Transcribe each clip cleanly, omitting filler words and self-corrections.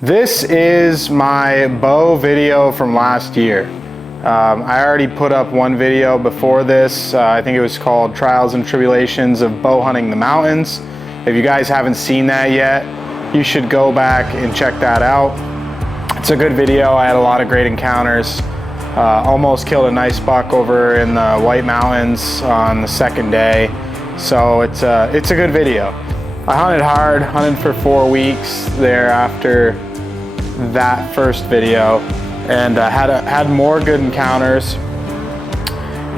This is my bow video from last year. I already put up one video before this. I think it was called Trials and Tribulations of Bow Hunting the Mountains. If you guys haven't seen that yet, you should go back and check that out. It's a good video. I had a lot of great encounters. Almost killed a nice buck over in the White Mountains on the second day. So it's a good video. I hunted hard, hunted for 4 weeks there after that first video, and had more good encounters,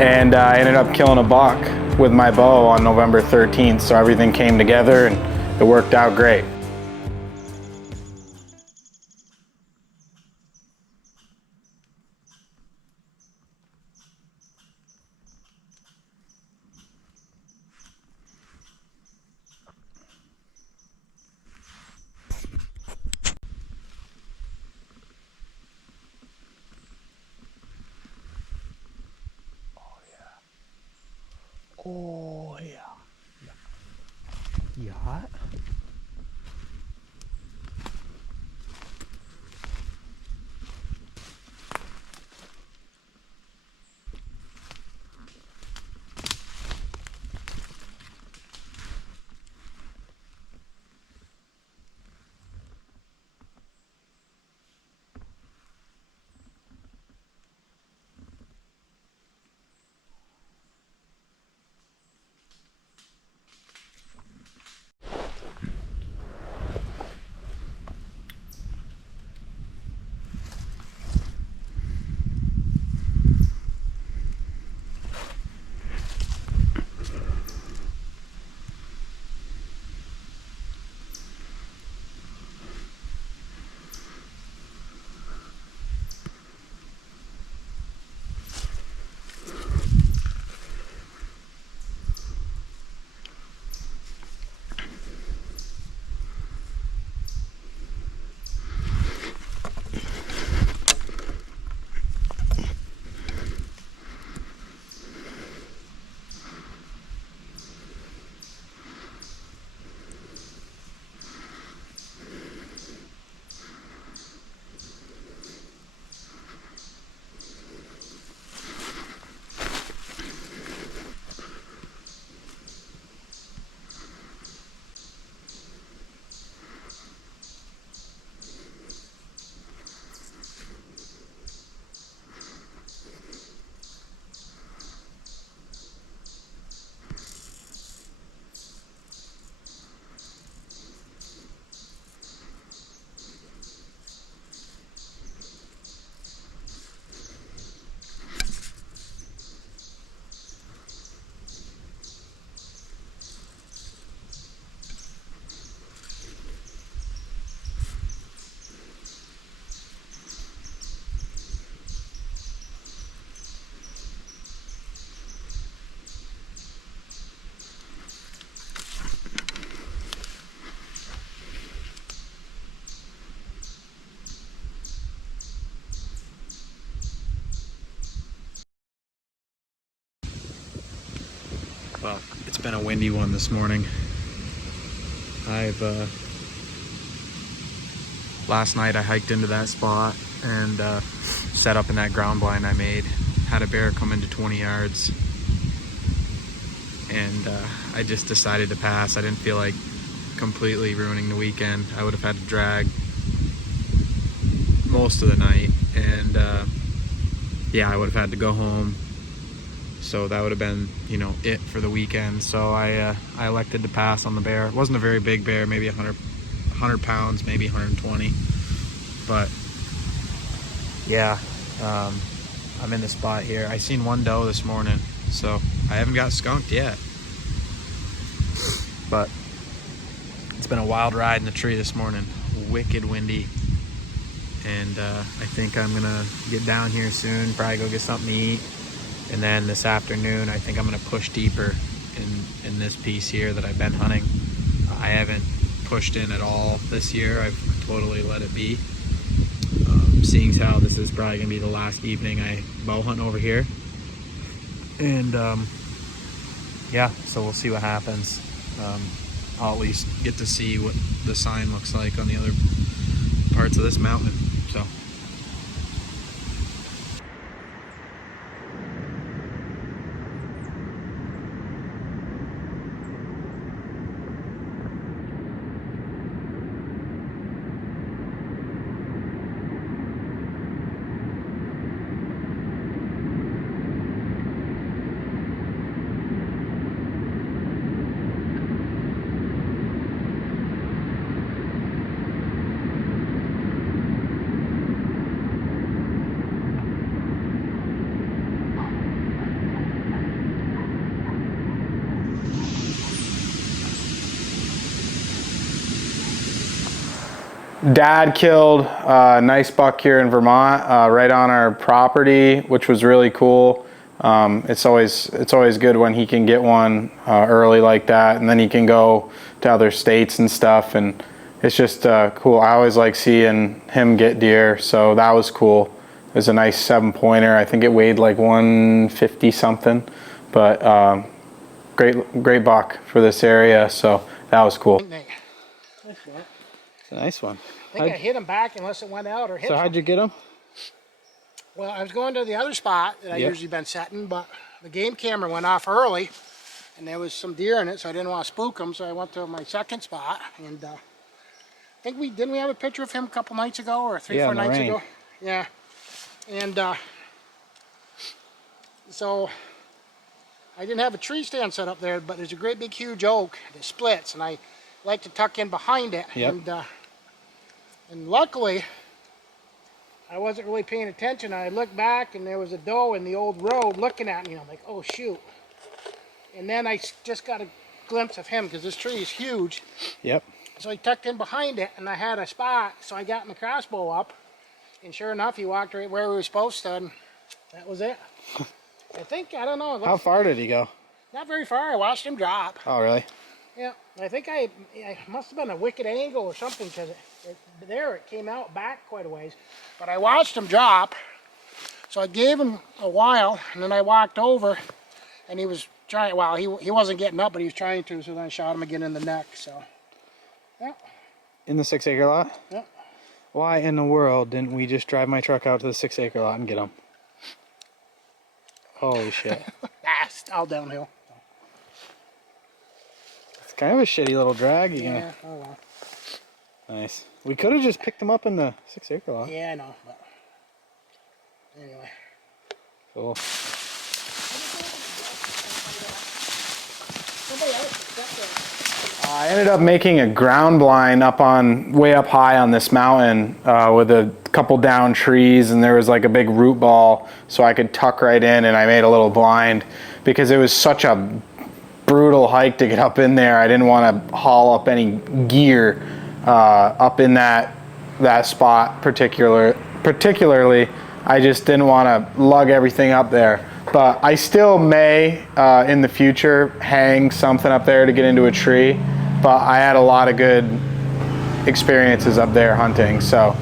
and I ended up killing a buck with my bow on November 13th. So everything came together and it worked out great. Oh yeah. You hot? Well, it's been a windy one this morning. Last night I hiked into that spot and set up in that ground blind I made. Had a bear come into 20 yards, and I just decided to pass. I didn't feel like completely ruining the weekend. I would have had to drag most of the night, and yeah, I would have had to go home. So that would have been, it for the weekend. So I elected to pass on the bear. It wasn't a very big bear, maybe 100 pounds, maybe 120. But yeah, I'm in the spot here. I seen one doe this morning, so I haven't got skunked yet. But it's been a wild ride in the tree this morning. Wicked windy. And I think I'm gonna get down here soon, probably go get something to eat. And then this afternoon, I think I'm gonna push deeper in this piece here that I've been hunting. I haven't pushed in at all this year. I've totally let it be. Seeing how this is probably gonna be the last evening I bow hunt over here. And yeah, so we'll see what happens. I'll at least get to see what the sign looks like on the other parts of this mountain. So. Dad killed a nice buck here in Vermont, right on our property, which was really cool. It's always good when he can get one early like that, and then he can go to other states and stuff, and it's just cool. I always like seeing him get deer, so that was cool. It was a nice 7-pointer. I think it weighed like 150 something, but great buck for this area, so that was cool. It's a nice one. I think I hit him back unless it went out or hit. So how'd you get him? Well, I was going to the other spot that I usually been setting, but the game camera went off early, and there was some deer in it, so I didn't want to spook them. So I went to my second spot, and I think didn't we have a picture of him a couple nights ago or 3-4 nights ago? Yeah, and so I didn't have a tree stand set up there, but there's a great big huge oak that splits, and I like to tuck in behind it. And luckily, I wasn't really paying attention. I looked back and there was a doe in the old road looking at me. I'm like, oh shoot. And then I just got a glimpse of him because this tree is huge. Yep. So I tucked in behind it and I had a spot. So I got my crossbow up, and sure enough, he walked right where we were supposed to, and that was it. I don't know. How far did he go? Not very far. I watched him drop. Oh, really? Yeah, I think I must have been a wicked angle or something, because it came out back quite a ways. But I watched him drop, so I gave him a while, and then I walked over, and he was trying, well, he wasn't getting up, but he was trying to, so then I shot him again in the neck, so, yeah. In the 6-acre lot? Yeah. Why in the world didn't we just drive my truck out to the 6-acre lot and get him? Holy shit. It's all downhill. It's kind of a shitty little drag. Yeah, oh well. Nice. We could have just picked him up in the 6-acre lot. Yeah, I know, but anyway. Cool. I ended up making a ground blind way up high on this mountain with a couple down trees, and there was like a big root ball, so I could tuck right in, and I made a little blind because it was such a brutal hike to get up in there. I didn't want to haul up any gear up in that spot particularly. I just didn't want to lug everything up there. But I still may, in the future, hang something up there to get into a tree. But I had a lot of good experiences up there hunting, so.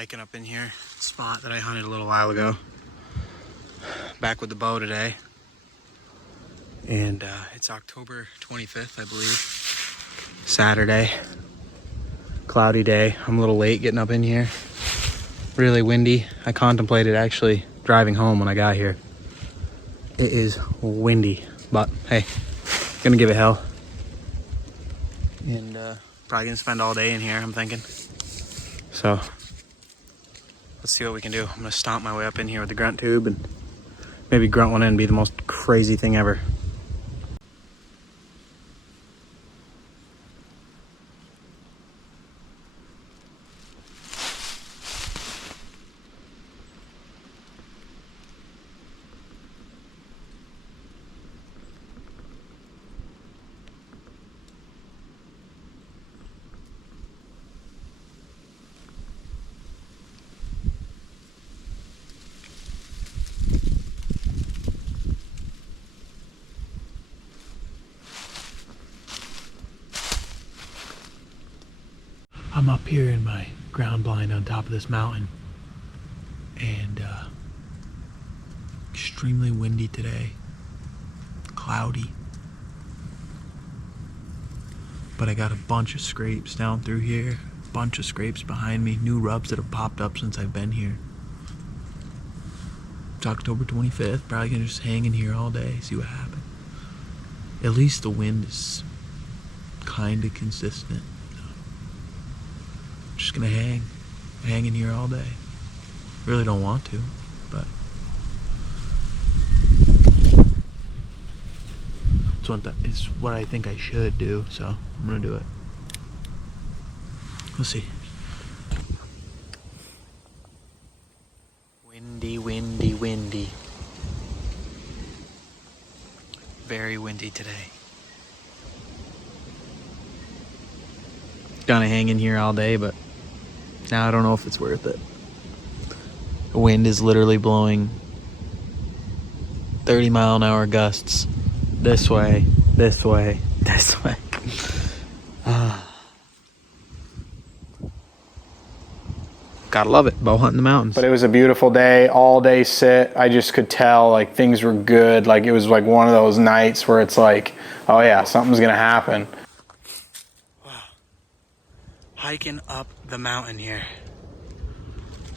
hiking up in here, spot that I hunted a little while ago. Back with the bow today. And it's October 25th, I believe. Saturday. Cloudy day. I'm a little late getting up in here. Really windy. I contemplated actually driving home when I got here. It is windy, but hey, gonna give it hell. And probably gonna spend all day in here, I'm thinking. So let's see what we can do. I'm gonna stomp my way up in here with the grunt tube and maybe grunt one in and be the most crazy thing ever. I'm up here in my ground blind on top of this mountain, and extremely windy today, cloudy, but I got a bunch of scrapes down through here, a bunch of scrapes behind me, new rubs that have popped up since I've been here. It's October 25th, probably gonna just hang in here all day, see what happens. At least the wind is kind of consistent. Just gonna hang in here all day. Really don't want to, but it's what I think I should do, so I'm gonna do it. Let's see. Windy, windy, windy. Very windy today. Gonna hang in here all day, but now I don't know if it's worth it. The wind is literally blowing 30-mile-an-hour gusts this way, this way, this way. Gotta love it, bow hunting the mountains. But it was a beautiful day, all day sit. I just could tell like things were good. Like it was like one of those nights where it's like, oh yeah, something's gonna happen. Hiking up the mountain here.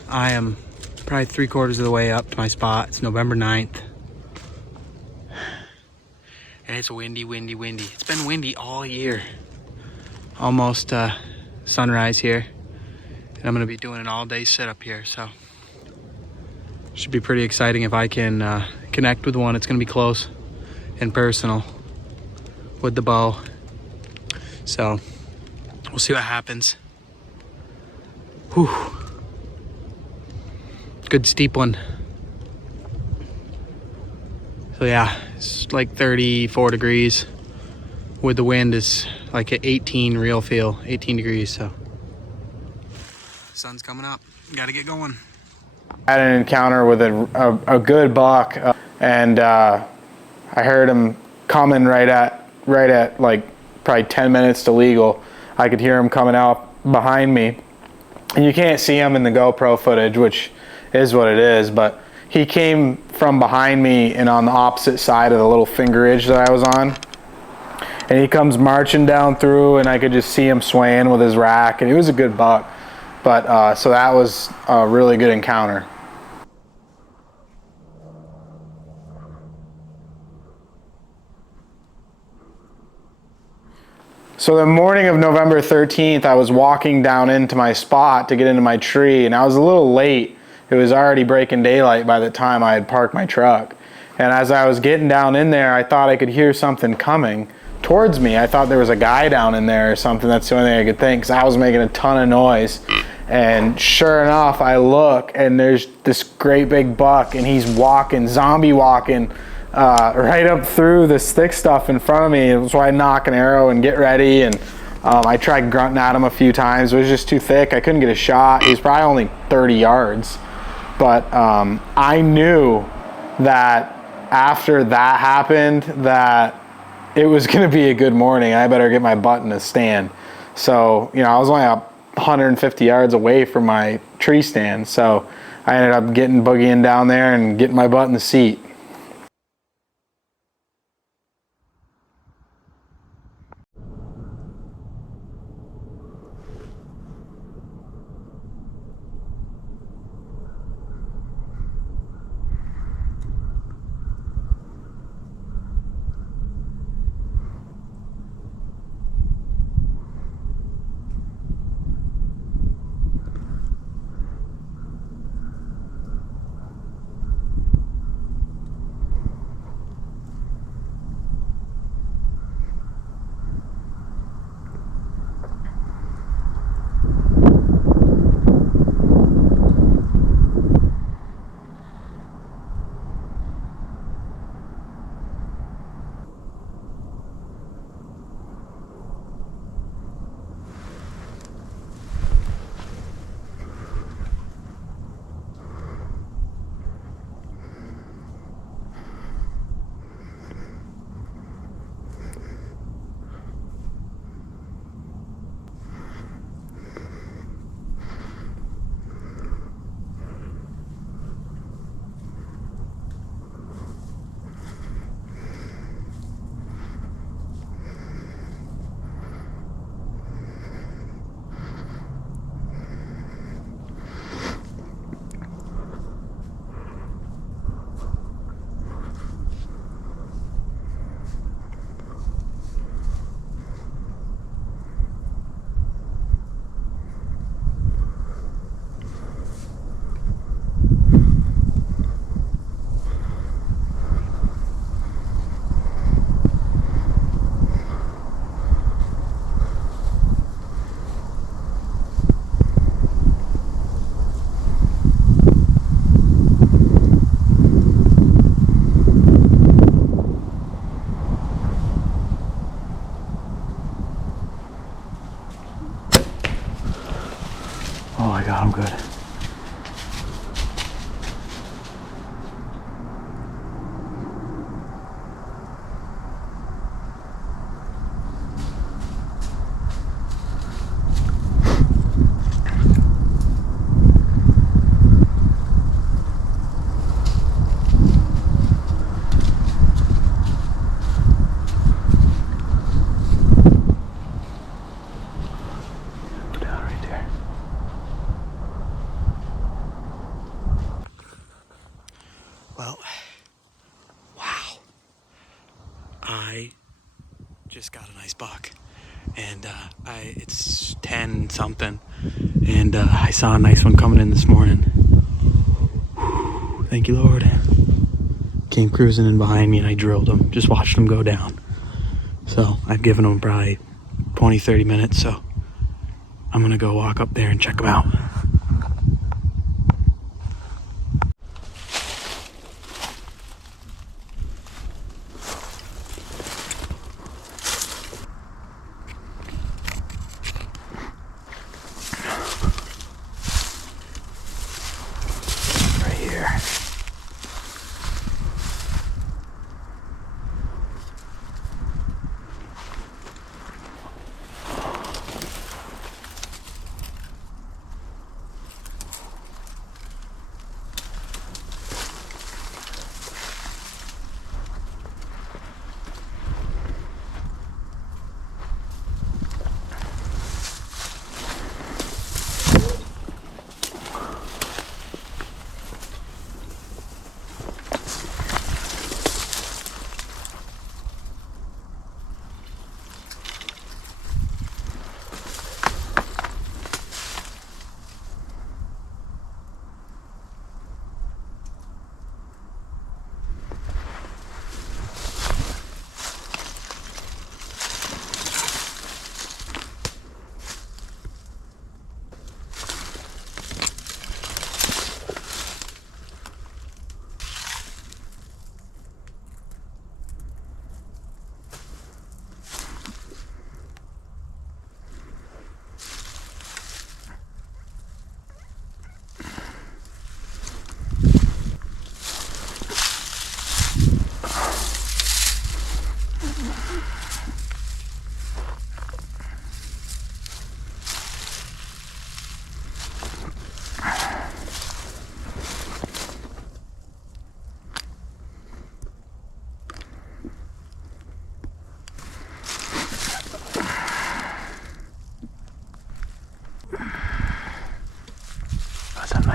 I am probably 3/4 of the way up to my spot. It's November 9th. And it's windy, windy, windy. It's been windy all year. Almost sunrise here. And I'm gonna be doing an all-day sit up here, so should be pretty exciting if I can connect with one. It's gonna be close and personal with the bow. So we'll see what happens. Whew. Good steep one. So yeah, it's like 34 degrees. With the wind is like at 18 real feel, 18 degrees, so. Sun's coming up, gotta get going. I had an encounter with a good buck, and I heard him coming right at like probably 10 minutes to legal. I could hear him coming out behind me, and you can't see him in the GoPro footage, which is what it is, but he came from behind me and on the opposite side of the little fingerage that I was on, and he comes marching down through, and I could just see him swaying with his rack, and he was a good buck. But so that was a really good encounter. So the morning of November 13th, I was walking down into my spot to get into my tree, and I was a little late. It was already breaking daylight by the time I had parked my truck. And as I was getting down in there, I thought I could hear something coming towards me. I thought there was a guy down in there or something. That's the only thing I could think, because I was making a ton of noise. And sure enough, I look, and there's this great big buck, and he's walking, zombie walking, right up through this thick stuff in front of me. So I knock an arrow and get ready, and I tried grunting at him a few times. It was just too thick. I couldn't get a shot. He was probably only 30 yards. But I knew that after that happened, that it was going to be a good morning. I better get my butt in a stand. So, you know, I was only up 150 yards away from my tree stand. So I ended up getting boogieing down there and getting my butt in the seat. Oh my God, I'm good. Down right there. Well, wow. I just got a nice buck. And it's 10 something. And I saw a nice one coming in this morning. Whew, thank you, Lord. Came cruising in behind me and I drilled him. Just watched him go down. So I've given him probably 20, 30 minutes. So I'm going to go walk up there and check him out.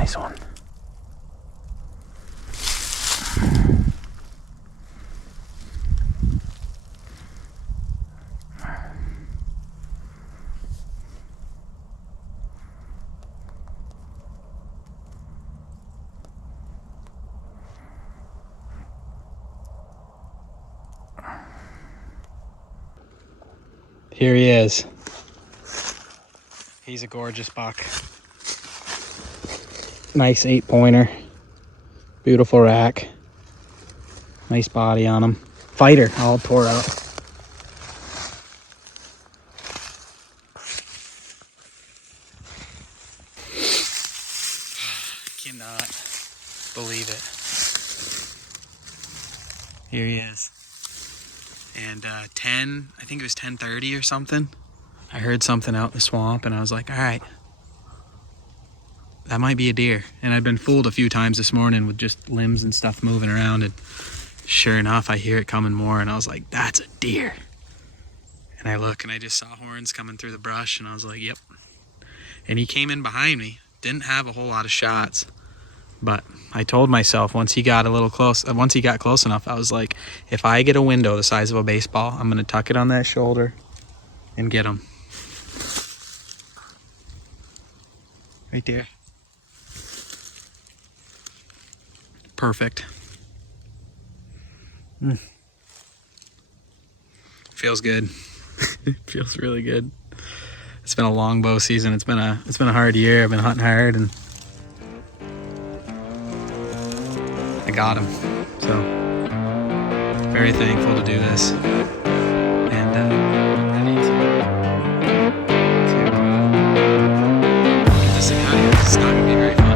Nice one. Here he is. He's a gorgeous buck. Nice 8-pointer. Beautiful rack. Nice body on him. Fighter, all tore up. Cannot believe it. Here he is. And 10, I think it was 10:30 or something. I heard something out in the swamp and I was like, all right, that might be a deer. And I'd been fooled a few times this morning with just limbs and stuff moving around, and sure enough, I hear it coming more and I was like, that's a deer. And I look and I just saw horns coming through the brush and I was like, yep. And he came in behind me. Didn't have a whole lot of shots, but I told myself once he got close enough, I was like, if I get a window the size of a baseball, I'm gonna tuck it on that shoulder and get him. Right there. Perfect. Feels good. Feels really good. It's been a long bow season. It's been a hard year. I've been hunting hard and I got him. So very thankful to do this. And ready to get this thing out of here. It's not gonna be very fun.